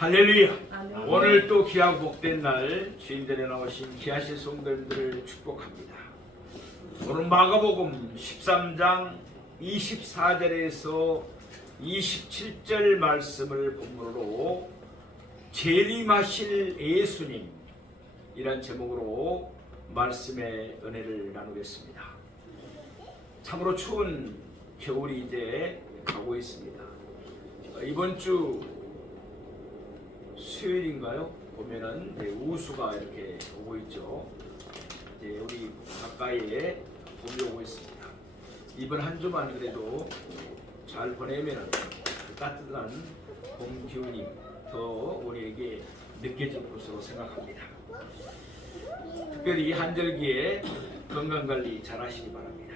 할렐루야. 아멘. 오늘 또 귀하고 복된 날 주인들에 나오신 귀하신 성도님들을 축복합니다. 오늘 마가복음 13장 24절에서 27절 말씀을 본문으로 재림하실 예수님 이란 제목으로 말씀의 은혜를 나누겠습니다. 참으로 추운 겨울이 이제 가고 있습니다. 이번 주 수요일인가요? 보면은 우수가 이렇게 오고 있죠. 이제 우리 가까이에 봄이 오고 있습니다. 이번 한 주만 그래도 잘 보내면은 그 따뜻한 봄 기운이 더 우리에게 느껴질 것으로 생각합니다. 특별히 한절기에 건강 관리 잘 하시기 바랍니다.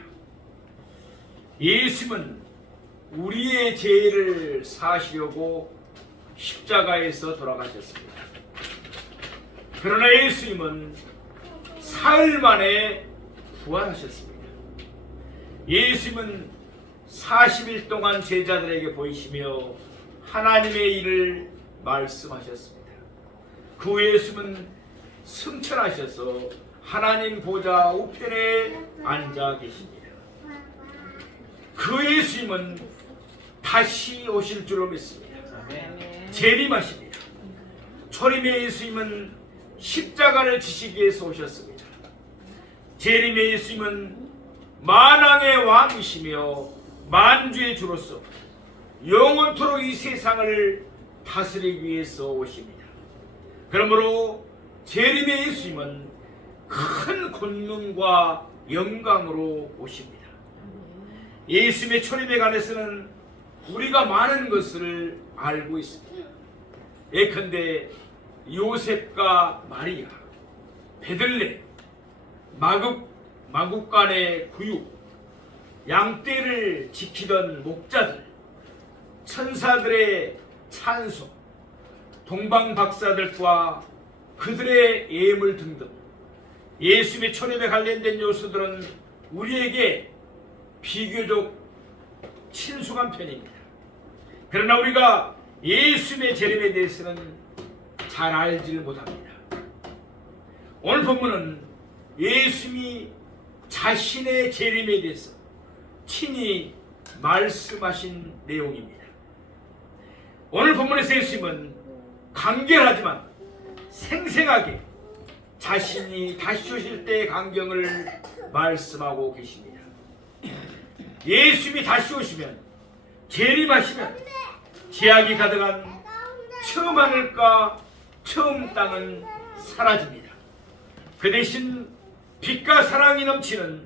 예수님은 우리의 죄를 사시려고 십자가에서 돌아가셨습니다. 그러나 예수님은 사흘 만에 부활하셨습니다. 예수님은 40일 동안 제자들에게 보이시며 하나님의 일을 말씀하셨습니다. 그 예수님은 승천하셔서 하나님 보좌 우편에 앉아 계십니다. 그 예수님은 다시 오실 줄로 믿습니다. 재림하십니다. 초림의 예수님은 십자가를 지시기 위해서 오셨습니다. 재림의 예수님은 만왕의 왕이시며 만주의 주로서 영원토록 이 세상을 다스리기 위해서 오십니다. 그러므로 재림의 예수님은 큰 권능과 영광으로 오십니다. 예수님의 초림에 관해서는 우리가 많은 것을 알고 있습니다. 예컨대 요셉과 마리아, 베들레, 마국간의 구육, 양떼를 지키던 목자들, 천사들의 찬송, 동방박사들과 그들의 예물 등등 예수님의 초림에 관련된 요소들은 우리에게 비교적 친숙한 편입니다. 그러나 우리가 예수님의 재림에 대해서는 잘 알지를 못합니다. 오늘 본문은 예수님이 자신의 재림에 대해서 친히 말씀하신 내용입니다. 오늘 본문에서 예수님은 간결하지만 생생하게 자신이 다시 오실 때의 광경을 말씀하고 계십니다. 예수님이 다시 오시면, 재림하시면 죄악이 가득한 처음 하늘과 처음 땅은 사라집니다. 그 대신 빛과 사랑이 넘치는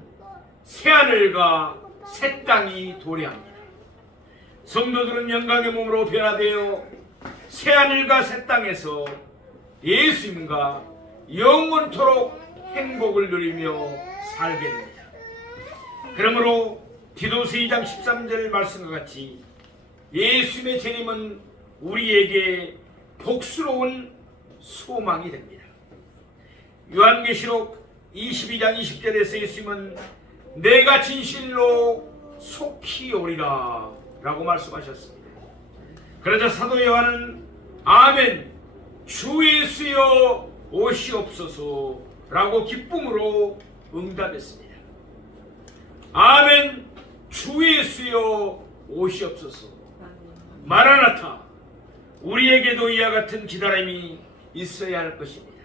새 하늘과 새 땅이 도래합니다. 성도들은 영광의 몸으로 변화되어 새 하늘과 새 땅에서 예수님과 영원토록 행복을 누리며 살게 됩니다. 그러므로 디도서 2장 13절 말씀과 같이 예수님의 재림은 우리에게 복스러운 소망이 됩니다. 요한계시록 22장 20절에서 예수님은 내가 진실로 속히 오리라 라고 말씀하셨습니다. 그러자 사도 요한은 아멘 주 예수여 오시옵소서 라고 기쁨으로 응답했습니다. 아멘 주 예수여 오시옵소서. 마라나타, 우리에게도 이와 같은 기다림이 있어야 할 것입니다.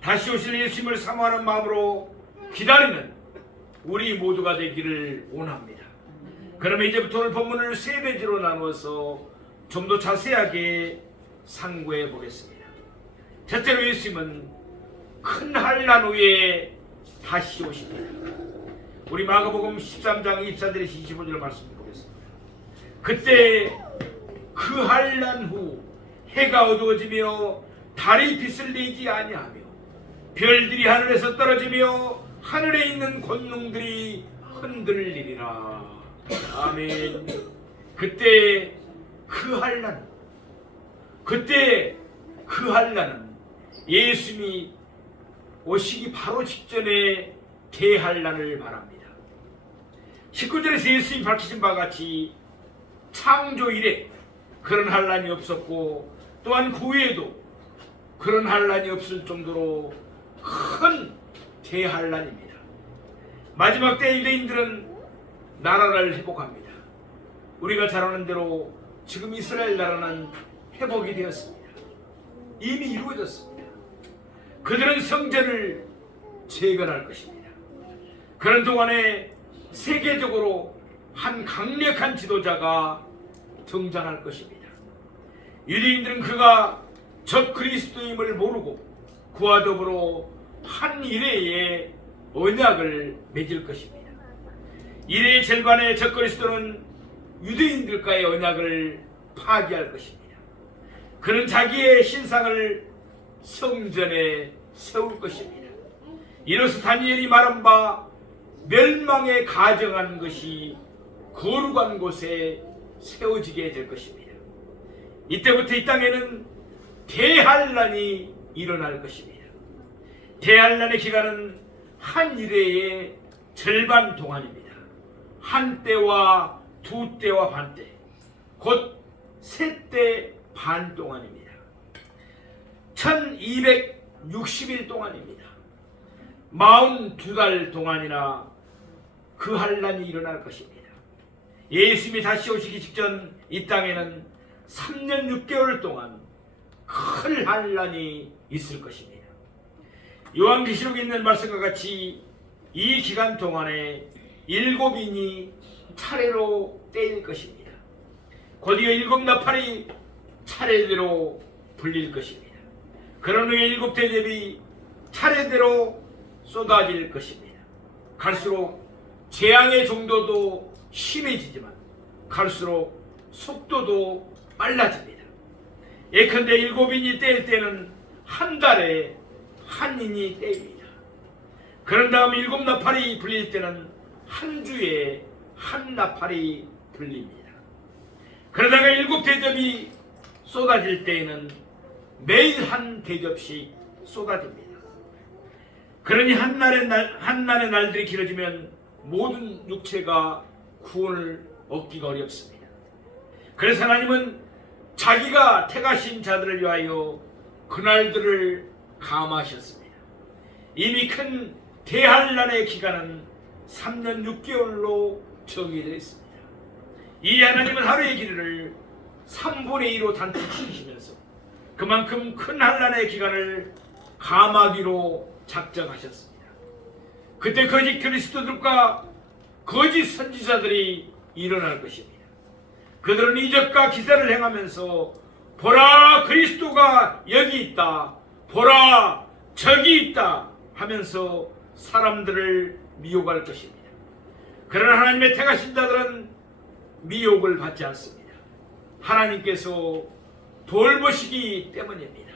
다시 오실 예수님을 사모하는 마음으로 기다리는 우리 모두가 되기를 원합니다. 그러면 이제부터 오늘 본문을 세 대지로 나누어서 좀 더 자세하게 상고해 보겠습니다. 첫째로 예수님은 큰 환난 후에 다시 오십니다. 우리 마가복음 13장 24절에서 25절 말씀을 보겠습니다. 그때 그 환난 후 해가 어두워지며 달이 빛을 내지 아니하며 별들이 하늘에서 떨어지며 하늘에 있는 권능들이 흔들리리라. 아멘. 그때 그 환난은 예수님이 오시기 바로 직전에 대환난을 말합니다. 19절에서 예수님이 밝히신 바와 같이 창조 이래 그런 환난이 없었고 또한 그 후에도 그런 환란이 없을 정도로 큰 대환란입니다. 마지막 때 유대인들은 나라를 회복합니다. 우리가 잘 아는 대로 지금 이스라엘 나라는 회복이 되었습니다. 이미 이루어졌습니다. 그들은 성전을 재건할 것입니다. 그런 동안에 세계적으로 한 강력한 지도자가 등장할 것입니다. 유대인들은 그가 적 그리스도임을 모르고 그와 더불어 한 이레의 언약을 맺을 것입니다. 이레의 절반의 적 그리스도는 유대인들과의 언약을 파기할 것입니다. 그는 자기의 신상을 성전에 세울 것입니다. 이로써 다니엘이 말한 바 멸망에 가정한 것이 거룩한 곳에 세워지게 될 것입니다. 이때부터 이 땅에는 대환란이 일어날 것입니다. 대환란의 기간은 한 일회의 절반 동안입니다. 한 때와 두 때와 반 때, 곧 세 때 반 동안입니다. 1260일 동안입니다. 42달 동안이나 그 환란이 일어날 것입니다. 예수님이 다시 오시기 직전 이 땅에는 3년 6개월 동안 큰 환란이 있을 것입니다. 요한계시록에 있는 말씀과 같이 이 기간 동안에 7인이 차례로 떼일 것입니다. 곧이어 7나팔이 차례대로 불릴 것입니다. 그런 후에 7대접이 차례대로 쏟아질 것입니다. 갈수록 재앙의 정도도 심해지지만 갈수록 속도도 빨라집니다. 예컨대 7인이 떼일 때는 한 달에 한 인이 떼입니다. 그런 다음 7나팔이 불릴 때는 한 주에 한 나팔이 불립니다. 그러다가 7대접이 쏟아질 때에는 매일 한 대접씩 쏟아집니다. 그러니 한 날의 날들이 길어지면 모든 육체가 구원을 얻기가 어렵습니다. 그래서 하나님은 자기가 택하신 자들을 위하여 그날들을 감하셨습니다. 이미 큰 대환란의 기간은 3년 6개월로 정해져 있습니다. 이 하나님은 하루의 길이를 3분의 2로 단축시키시면서 그만큼 큰 환란의 기간을 감하기로 작정하셨습니다. 그때 거짓 그리스도들과 거짓 선지자들이 일어날 것입니다. 그들은 이적과 기사를 행하면서 보라 그리스도가 여기 있다, 보라 저기 있다 하면서 사람들을 미혹할 것입니다. 그러나 하나님의 택하신 자들은 미혹을 받지 않습니다. 하나님께서 돌보시기 때문입니다.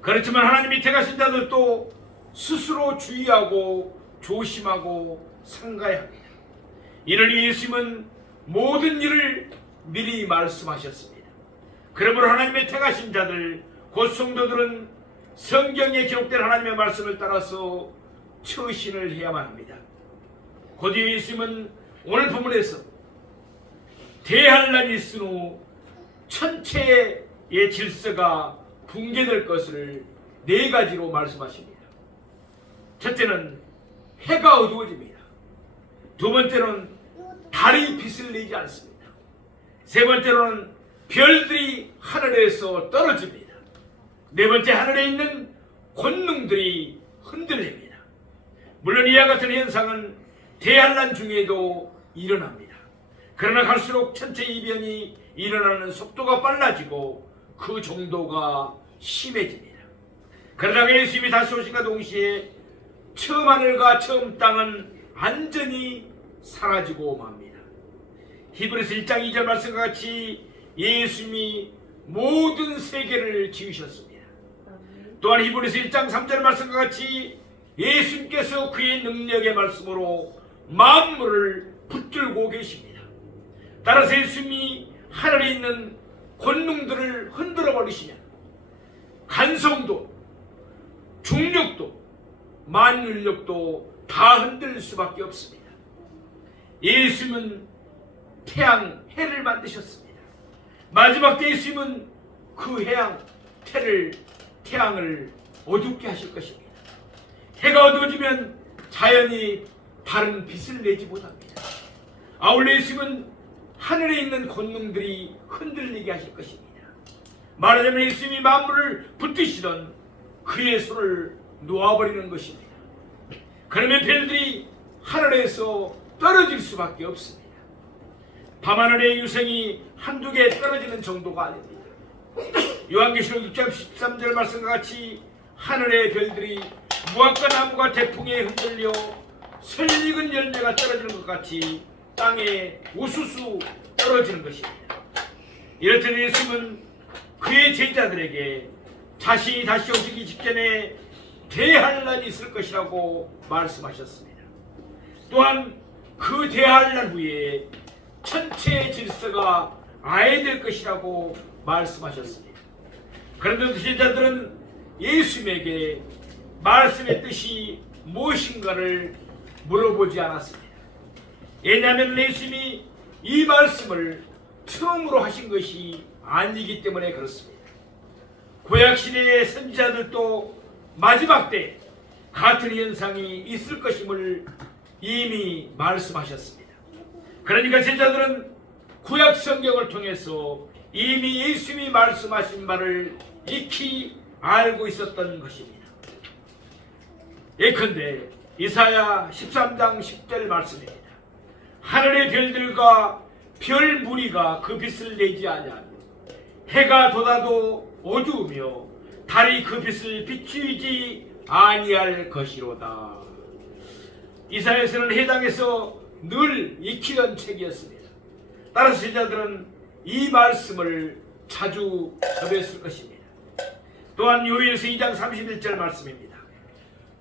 그렇지만 하나님이 택하신 자들도 스스로 주의하고 조심하고 삼가야 합니다. 이를 위해 예수님은 모든 일을 미리 말씀하셨습니다. 그러므로 하나님의 택하신 자들 곧 성도들은 성경에 기록된 하나님의 말씀을 따라서 처신을 해야만 합니다. 곧이어 예수님은 오늘 본문에서 대환란이 있은 후 천체의 질서가 붕괴될 것을 4가지로 말씀하십니다. 첫째는 해가 어두워집니다. 두 번째로는 달이 빛을 내지 않습니다. 세 번째로는 별들이 하늘에서 떨어집니다. 네 번째, 하늘에 있는 권능들이 흔들립니다. 물론 이와 같은 현상은 대환란 중에도 일어납니다. 그러나 갈수록 천체 이변이 일어나는 속도가 빨라지고 그 정도가 심해집니다. 그러다가 예수님이 다시 오신과 동시에 처음 하늘과 처음 땅은 완전히 사라지고 맙니다. 히브리서 1장 2절 말씀과 같이 예수님이 모든 세계를 지으셨습니다. 또한 히브리서 1장 3절 말씀과 같이 예수님께서 그의 능력의 말씀으로 만물을 붙들고 계십니다. 따라서 예수님이 하늘에 있는 권능들을 흔들어 버리시면 간성도, 중력도, 만윤력도 다 흔들 수밖에 없습니다. 예수님은 태양, 해를 만드셨습니다. 마지막 때 예수님은 그 태양을 어둡게 하실 것입니다. 해가 어두워지면 자연이 다른 빛을 내지 못합니다. 아울러 예수님은 하늘에 있는 권능들이 흔들리게 하실 것입니다. 말하자면 예수님이 만물을 붙드시던 그의 손을 놓아버리는 것입니다. 그러면 별들이 하늘에서 떨어질 수밖에 없습니다. 밤하늘의 유성이 한두 개 떨어지는 정도가 아닙니다. 요한계시록 6장 13절 말씀과 같이 하늘의 별들이 무화과 나무가 대풍에 흔들려 설익은 열매가 떨어지는 것 같이 땅에 우수수 떨어지는 것입니다. 이렇듯 예수님은 그의 제자들에게 자신이 다시 오시기 직전에 대환란이 있을 것이라고 말씀하셨습니다. 또한 그 대환란 후에 천체의 질서가 아해될 것이라고 말씀하셨습니다. 그런데 제자들은 예수님에게 말씀의 뜻이 무엇인가를 물어보지 않았습니다. 왜냐하면 예수님이 이 말씀을 처음으로 하신 것이 아니기 때문에 그렇습니다. 구약시대의 선지자들도 마지막 때 같은 현상이 있을 것임을 이미 말씀하셨습니다. 그러니까 제자들은 구약 성경을 통해서 이미 예수님이 말씀하신 바를 익히 알고 있었던 것입니다. 예컨대 이사야 13장 10절 말씀입니다. 하늘의 별들과 별 무리가 그 빛을 내지 아니하며 해가 돋아도 어두우며 달이 그 빛을 비추지 아니할 것이로다. 이사야서는 해당에서 늘 익히던 책이었습니다. 따라서 제자들은 이 말씀을 자주 접했을 것입니다. 또한 요엘서 2장 31절 말씀입니다.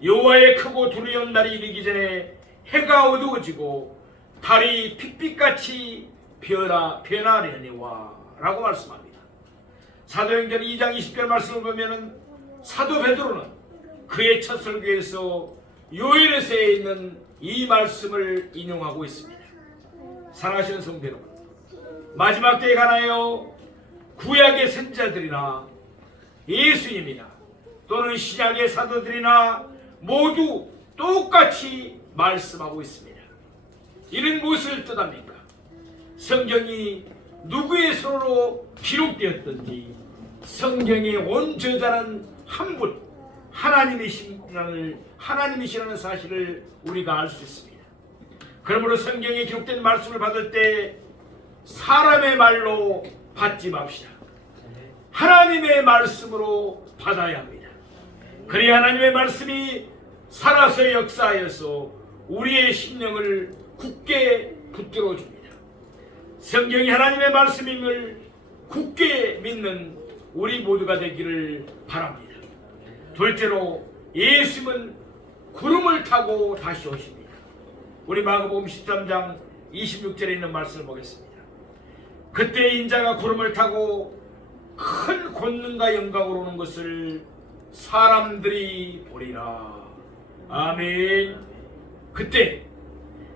여호와의 크고 두려운 날이 이르기 전에 해가 어두워지고 달이 핏빛같이 변하려니와 라고 말씀합니다. 사도행전 2장 20절 말씀을 보면 사도 베드로는 그의 첫 설교에서 요엘서에 있는 이 말씀을 인용하고 있습니다. 사랑하시는 성도 여러분, 마지막 때에 관하여 구약의 선지자들이나 예수님이나 또는 신약의 사도들이나 모두 똑같이 말씀하고 있습니다. 이는 무엇을 뜻합니까? 성경이 누구의 손으로 기록되었든지 성경의 온 저자는 한 분, 하나님이시라는 사실을 우리가 알 수 있습니다. 그러므로 성경에 기록된 말씀을 받을 때 사람의 말로 받지 맙시다. 하나님의 말씀으로 받아야 합니다. 그래야 하나님의 말씀이 살아서 역사하여서 우리의 심령을 굳게 붙들어 줍니다. 성경이 하나님의 말씀임을 굳게 믿는 우리 모두가 되기를 바랍니다. 둘째로 예수님은 구름을 타고 다시 오십니다. 우리 마가복음 13장 26절에 있는 말씀을 보겠습니다. 그때 인자가 구름을 타고 큰 권능과 영광으로 오는 것을 사람들이 보리라. 아멘. 그때,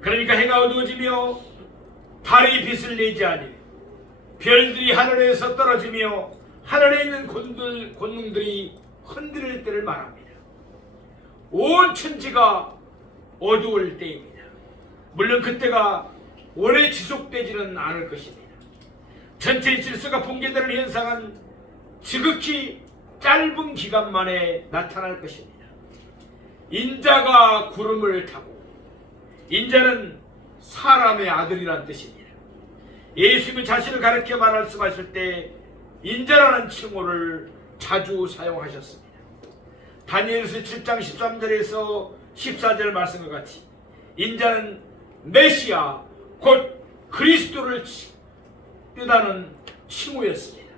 그러니까 해가 어두워지며 달이 빛을 내지 아니며 별들이 하늘에서 떨어지며 하늘에 있는 권능들이 흔들릴 때를 말합니다. 온 천지가 어두울 때입니다. 물론 그때가 오래 지속되지는 않을 것입니다. 전체의 질서가 붕괴되는 현상은 지극히 짧은 기간 만에 나타날 것입니다. 인자가 구름을 타고, 인자는 사람의 아들이란 뜻입니다. 예수님은 자신을 가르쳐 말씀하실 때 인자라는 칭호를 자주 사용하셨습니다. 다니엘서 7장 13절에서 14절 말씀과 같이 인자는 메시아 곧 그리스도를 뜻하는 칭호였습니다.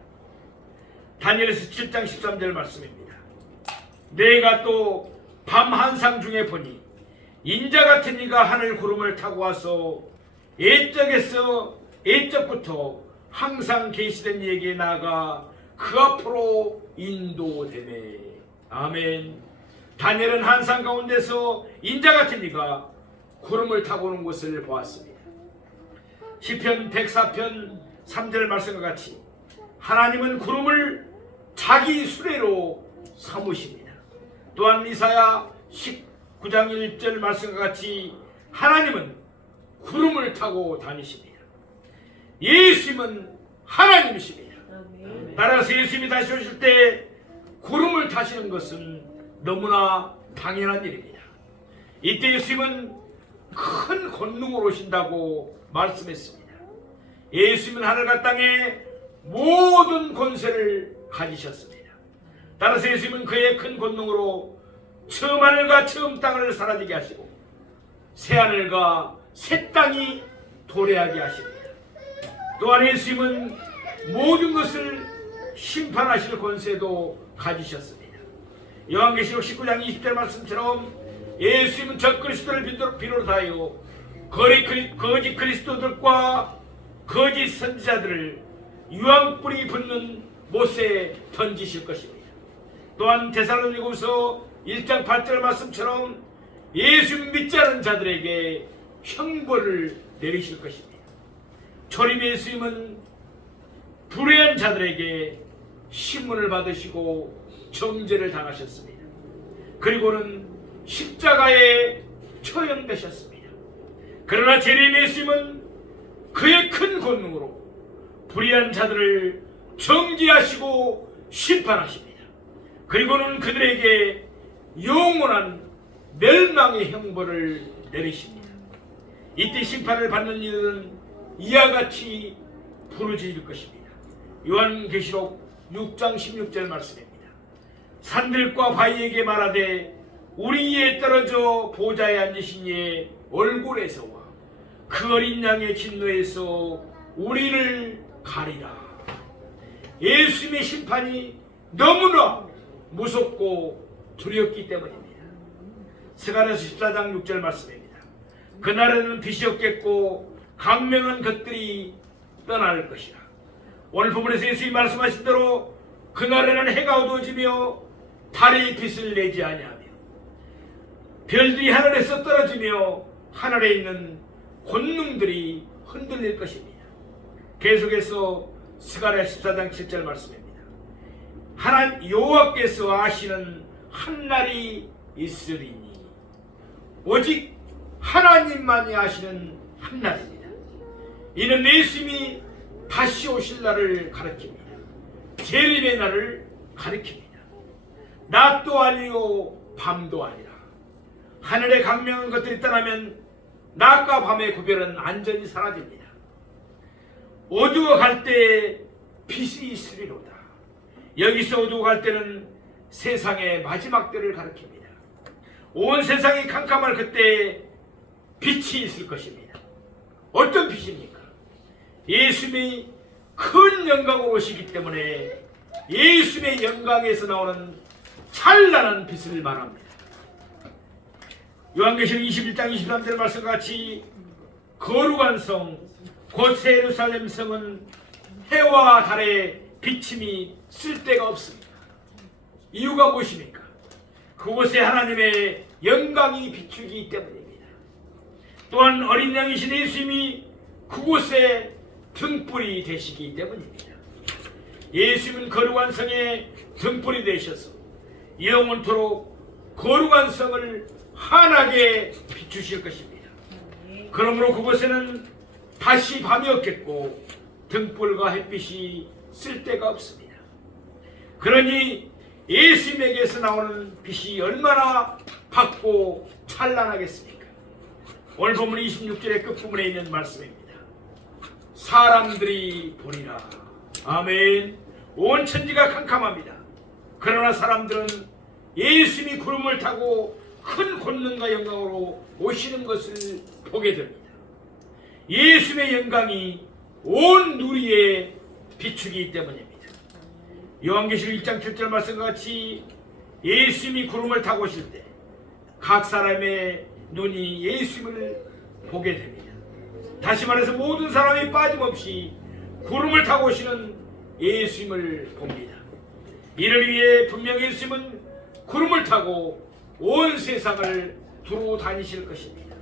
다니엘서 7장 13절 말씀입니다. 내가 또 밤 한상 중에 보니 인자 같은 이가 하늘 구름을 타고 와서 옛적부터 항상 계시던 이에게 나아가 그 앞으로 인도되네. 아멘. 다니엘은 한상 가운데서 인자 같은 이가 구름을 타고 오는 것을 보았습니다. 시편 104편 3절 말씀과 같이 하나님은 구름을 자기 수레로 삼으십니다. 또한 이사야 19장 1절 말씀과 같이 하나님은 구름을 타고 다니십니다. 예수님은 하나님이십니다. 따라서 예수님이 다시 오실 때 구름을 타시는 것은 너무나 당연한 일입니다. 이때 예수님은 큰 권능으로 오신다고 말씀했습니다. 예수님은 하늘과 땅의 모든 권세를 가지셨습니다. 따라서 예수님은 그의 큰 권능으로 처음 하늘과 처음 땅을 사라지게 하시고 새 하늘과 새 땅이 도래하게 하십니다. 또한 예수님은 모든 것을 심판하실 권세도 가지셨습니다. 요한계시록 19장 20절 말씀처럼 예수님은 적그리스도를 비롯하여 거짓 그리스도들과 거짓 선지자들을 유황불이 붙는 못에 던지실 것입니다. 또한 데살로니가후서 1장 8절 말씀처럼 예수님 믿지 않은 자들에게 형벌을 내리실 것입니다. 초림 예수님은 불의한 자들에게 신문을 받으시고 정죄를 당하셨습니다. 그리고는 십자가에 처형되셨습니다. 그러나 재림 예수님은 그의 큰 권능으로 불의한 자들을 정죄하시고 심판하십니다. 그리고는 그들에게 영원한 멸망의 형벌을 내리십니다. 이때 심판을 받는 이들은 이와 같이 부르짖을 것입니다. 요한계시록 6장 16절 말씀입니다. 산들과 바위에게 말하되 우리 위에 떨어져 보좌에 앉으신 이의 얼굴에서와 그 어린 양의 진노에서 우리를 가리라. 예수님의 심판이 너무나 무섭고 두렵기 때문입니다. 스가랴서 14장 6절 말씀입니다. 그날에는 빛이 없겠고 광명한 것들이 떠날 것이라. 오늘 본문에서 예수님이 말씀하신 대로 그날에는 해가 어두워지며 달이 빛을 내지 아니하며 별들이 하늘에서 떨어지며 하늘에 있는 권능들이 흔들릴 것입니다. 계속해서 스가랴 14장 7절 말씀입니다. 하나님 여호와께서 아시는 한 날이 있으리니 오직 하나님만이 아시는 한 날입니다. 이는 예수님이 다시 오실 날을 가리킵니다. 재림의 날을 가리킵니다. 낮도 아니요 밤도 아니라 하늘에 광명한 것들이 떠나면 낮과 밤의 구별은 완전히 사라집니다. 어두워갈 때 빛이 있으리로다. 여기서 어두워갈 때는 세상의 마지막 때를 가리킵니다. 온 세상이 캄캄할 그때 빛이 있을 것입니다. 어떤 빛입니까? 예수님이 큰 영광으로 오시기 때문에 예수님의 영광에서 나오는 찬란한 빛을 말합니다. 요한계시록 21장 23절 말씀과 같이 거룩한 성 곧 새 예루살렘 성은 해와 달의 비침이 쓸데가 없습니다. 이유가 무엇입니까? 그곳에 하나님의 영광이 비추기 때문입니다. 또한 어린 양이신 예수님이 그곳에 등불이 되시기 때문입니다. 예수님은 거룩한 성의 등불이 되셔서 영원토록 거룩한 성을 환하게 비추실 것입니다. 그러므로 그곳에는 다시 밤이 없겠고 등불과 햇빛이 쓸데가 없습니다. 그러니 예수님에게서 나오는 빛이 얼마나 밝고 찬란하겠습니까? 오늘 본문 26절의 끝부분에 있는 말씀입니다. 사람들이 보리라. 아멘. 온 천지가 캄캄합니다. 그러나 사람들은 예수님이 구름을 타고 큰 권능과 영광으로 오시는 것을 보게 됩니다. 예수님의 영광이 온 누리에 비추기 때문입니다. 요한계시록 1장 7절 말씀과 같이 예수님이 구름을 타고 오실 때 각 사람의 눈이 예수님을 보게 됩니다. 다시 말해서 모든 사람이 빠짐없이 구름을 타고 오시는 예수님을 봅니다. 이를 위해 분명히 예수님은 구름을 타고 온 세상을 두루 다니실 것입니다.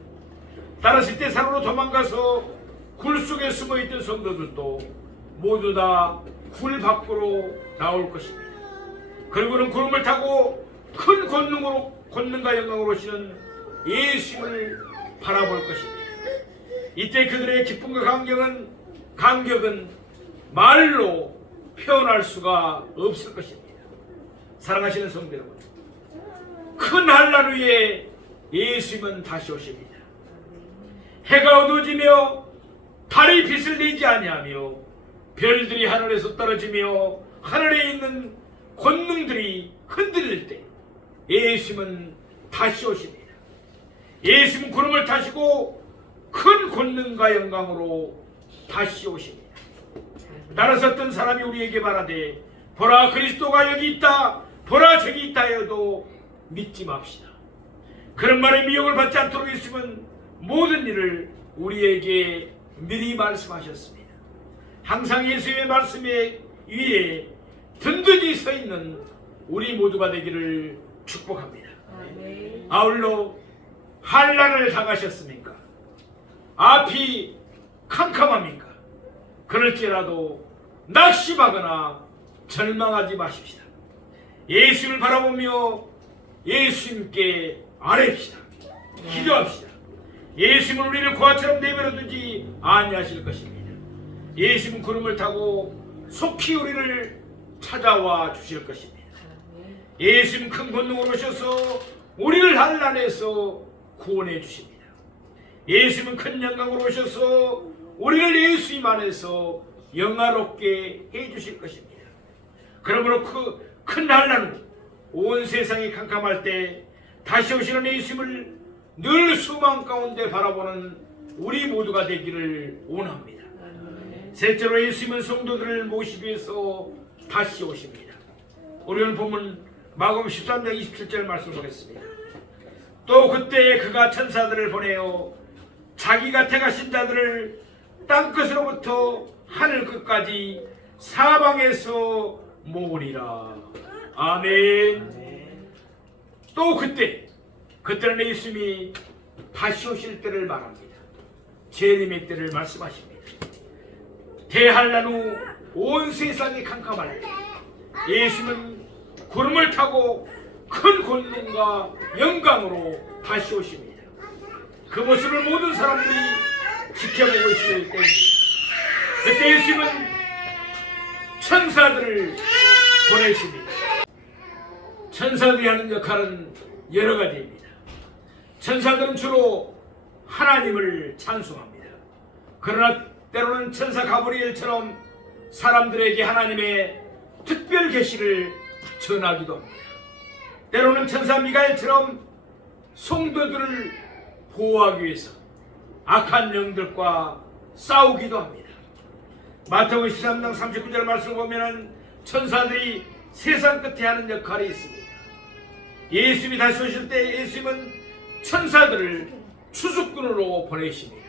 따라서 이때 산으로 도망가서 굴 속에 숨어있던 성도들도 모두 다 굴 밖으로 나올 것입니다. 그리고는 구름을 타고 큰 권능과 영광으로 오시는 예수님을 바라볼 것입니다. 이때 그들의 기쁨과 감격은 말로 표현할 수가 없을 것입니다. 사랑하시는 성도 여러분, 큰 한란 후에 예수님은 다시 오십니다. 해가 어두워지며 달이 빛을 내지 아니하며 별들이 하늘에서 떨어지며 하늘에 있는 권능들이 흔들릴 때 예수님은 다시 오십니다. 예수님은 구름을 타시고 큰 권능과 영광으로 다시 오십니다. 따라서 어떤 사람이 우리에게 말하되 보라 그리스도가 여기 있다, 보라 저기 있다 해도 믿지 맙시다. 그런 말에 미혹을 받지 않도록 예수님은 모든 일을 우리에게 미리 말씀하셨습니다. 항상 예수님의 말씀에 위에 든든히 서 있는 우리 모두가 되기를 축복합니다. 아울러 한란을 당하셨습니까? 앞이 캄캄합니까? 그럴지라도 낙심하거나 절망하지 마십시다. 예수를 바라보며 예수님께 아뢰읍시다. 기도합시다. 예수님은 우리를 고아처럼 내버려 두지 아니하실 것입니다. 예수님은 구름을 타고 속히 우리를 찾아와 주실 것입니다. 예수님은 큰 권능으로 오셔서 우리를 한란에서 구원해 주십니다. 예수님은 큰 영광으로 오셔서 우리를 예수님 안에서 영화롭게 해 주실 것입니다. 그러므로 그 큰 한란 후 온 세상이 캄캄할 때 다시 오시는 예수님을 늘 소망 가운데 바라보는 우리 모두가 되기를 원합니다. 셋째로 예수님은 성도들을 모시기 위해서 다시 오십니다. 우리는 본문 마가복음 13장 27절 말씀 보겠습니다. 또 그때 그가 천사들을 보내어 자기가 택하신 자들을 땅끝으로부터 하늘 끝까지 사방에서 모으리라. 아멘. 또 그때는 예수님이 다시 오실 때를 말합니다. 재림의 때를 말씀하십니다. 대한란 후 온 세상이 캄캄할 때 예수님은 구름을 타고 큰 권능과 영광으로 다시 오십니다. 그 모습을 모든 사람들이 지켜보고 있을 때입니다. 그때 예수님은 천사들을 보내십니다. 천사들이 하는 역할은 여러 가지입니다. 천사들은 주로 하나님을 찬송합니다. 그러나 때로는 천사 가브리엘처럼 사람들에게 하나님의 특별 계시를 전하기도 합니다. 때로는 천사 미가엘처럼 성도들을 보호하기 위해서 악한 영들과 싸우기도 합니다. 마태복음 13장 39절 말씀을 보면 천사들이 세상 끝에 하는 역할이 있습니다. 예수님이 다시 오실 때 예수님은 천사들을 추수꾼으로 보내십니다.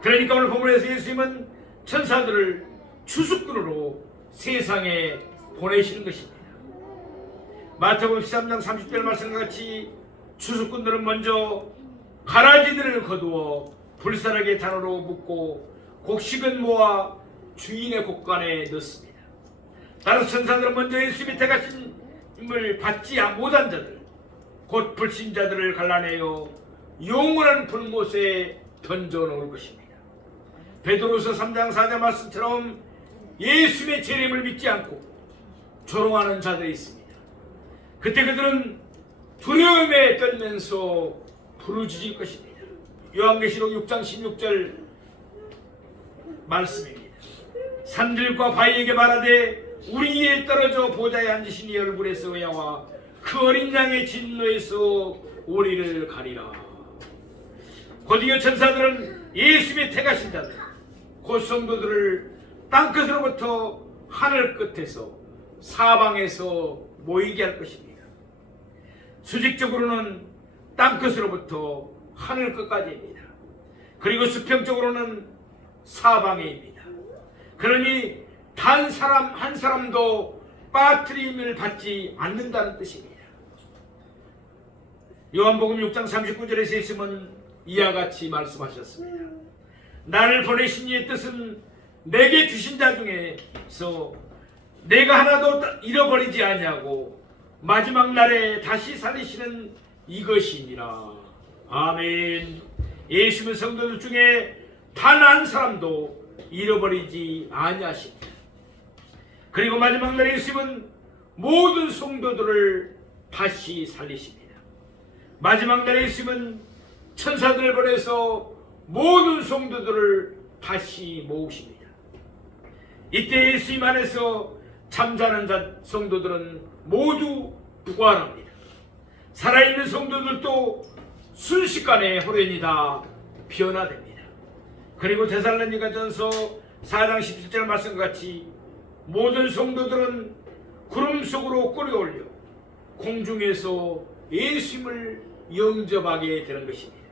그러니까 오늘 본문에서 예수님은 천사들을 추수꾼으로 세상에 보내시는 것입니다. 마태복음 13장 30절 말씀과 같이 추수꾼들은 먼저 가라지들을 거두어 불사르게 단으로 묶고 곡식은 모아 주인의 곳간에 넣습니다. 따라서 천사들은 먼저 예수님이 택하심을 받지 못한 자들, 곧 불신자들을 갈라내어 영원한 불못에 던져놓을 것입니다. 베드로서 3장 4절 말씀처럼 예수님의 재림을 믿지 않고 조롱하는 자들이 있습니다. 그때 그들은 두려움에 떨면서 부르짖을 것입니다. 요한계시록 6장 16절 말씀입니다. 산들과 바위에게 말하되 우리 위에 떨어져 보좌에 앉으신 이 얼굴에서 의야와 그 어린 양의 진노에서 우리를 가리라. 곧이어 천사들은 예수님의 택하신 자들, 곧 성도들을 땅끝으로부터 하늘 끝에서 사방에서 모이게 할 것입니다. 수직적으로는 땅끝으로부터 하늘 끝까지입니다. 그리고 수평적으로는 사방에입니다. 그러니 단 사람 한 사람도 빠뜨림을 받지 않는다는 뜻입니다. 요한복음 6장 39절에서 예수님은 이와 같이 말씀하셨습니다. 나를 보내신 이의 뜻은 내게 주신 자 중에서 내가 하나도 잃어버리지 아니하고 마지막 날에 다시 살리시는 이것이니라. 아멘. 예수님은 성도들 중에 단 한 사람도 잃어버리지 아니하십니다. 그리고 마지막 날에 예수님은 모든 성도들을 다시 살리십니다. 마지막 날에 예수님은 천사들을 보내서 모든 성도들을 다시 모으십니다. 이때 예수님 안에서 잠자는 성도들은 모두 부활합니다. 살아있는 성도들도 순식간에 호련히 다 변화됩니다. 그리고 데살로니가전서 4장 17절 말씀과 같이 모든 성도들은 구름 속으로 끌어올려 공중에서 예수님을 영접하게 되는 것입니다.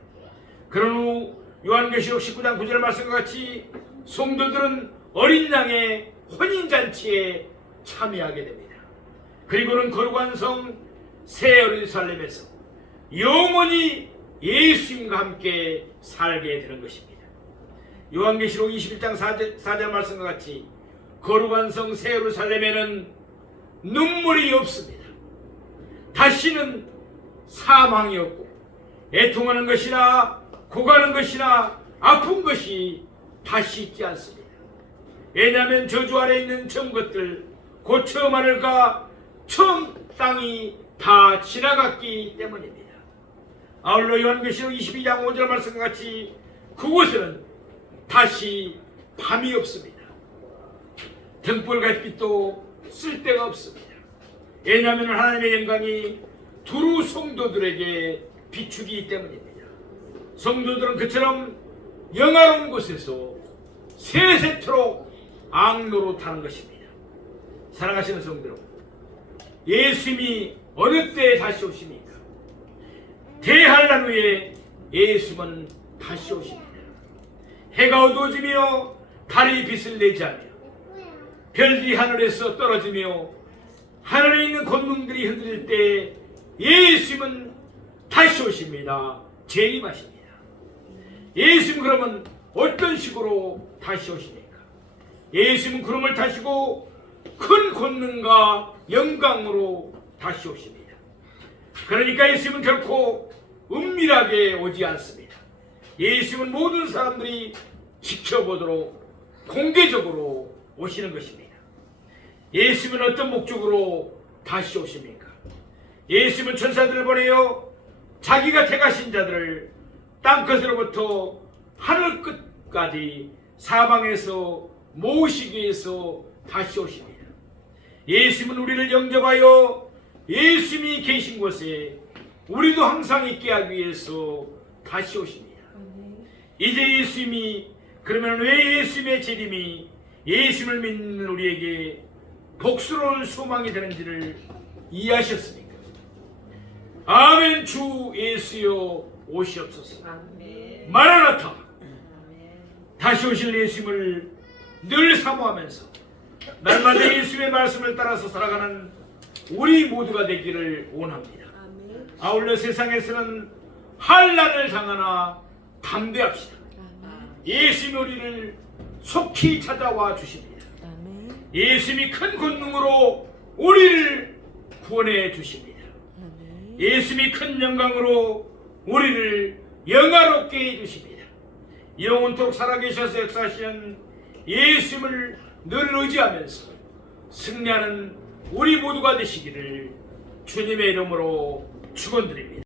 그런 후 요한계시록 19장 9절 말씀과 같이 성도들은 어린 양의 혼인잔치에 참여하게 됩니다. 그리고는 거룩한 성 새 예루살렘에서 영원히 예수님과 함께 살게 되는 것입니다. 요한계시록 21장 4절 말씀과 같이 거룩한 성 새 예루살렘에는 눈물이 없습니다. 다시는 사망이 없고 애통하는 것이나 고가는 것이나 아픈 것이 다시 있지 않습니다. 왜냐하면 저주 아래 있는 처음 것들 곧 처음 하늘과 처음 땅이 다 지나갔기 때문입니다. 아울러 요한계시록 22장 5절 말씀과 같이 그곳에는 다시 밤이 없습니다. 등불 갓빛도 쓸데가 없습니다. 왜냐하면 하나님의 영광이 두루 성도들에게 비추기 때문입니다. 성도들은 그처럼 영화로운 곳에서 세세토록 악노릇하는 것입니다. 사랑하시는 성도 여러분, 예수님이 어느 때에 다시 오십니까? 대환란 후에 예수님은 다시 오십니다. 해가 어두워지며 달이 빛을 내지 않으며 별들이 하늘에서 떨어지며 하늘에 있는 권능들이 흔들릴 때 예수님은 다시 오십니다. 재림하십니다. 예수님 그러면 어떤 식으로 다시 오십니까? 예수님은 구름을 타시고 큰 권능과 영광으로 다시 오십니다. 그러니까 예수님은 결코 은밀하게 오지 않습니다. 예수님은 모든 사람들이 지켜보도록 공개적으로 오시는 것입니다. 예수님은 어떤 목적으로 다시 오십니까? 예수님은 천사들을 보내어 자기가 택하신 자들을 땅끝으로부터 하늘 끝까지 사방에서 모으시기 위해서 다시 오십니다. 예수님은 우리를 영접하여 예수님이 계신 곳에 우리도 항상 있게 하기 위해서 다시 오십니다. 이제 예수님이 그러면 왜 예수님의 재림이 예수님을 믿는 우리에게 복스러운 소망이 되는지를 이해하셨습니까? 아멘. 주 예수여 오시옵소서. 아멘. 마라나타. 아멘. 다시 오실 예수님을 늘 사모하면서 날마다 예수님의 말씀을 따라서 살아가는 우리 모두가 되기를 원합니다. 아멘. 아울러 세상에서는 환난을 당하나 담대합시다. 예수님이 우리를 속히 찾아와 주십니다. 아멘. 예수님이 큰 권능으로 우리를 구원해 주십니다. 아멘. 예수님이 큰 영광으로 우리를 영화롭게 해 주십니다. 영원토록 살아계셔서 역사하시는 예수님을 늘 의지하면서 승리하는 우리 모두가 되시기를 주님의 이름으로 축원드립니다.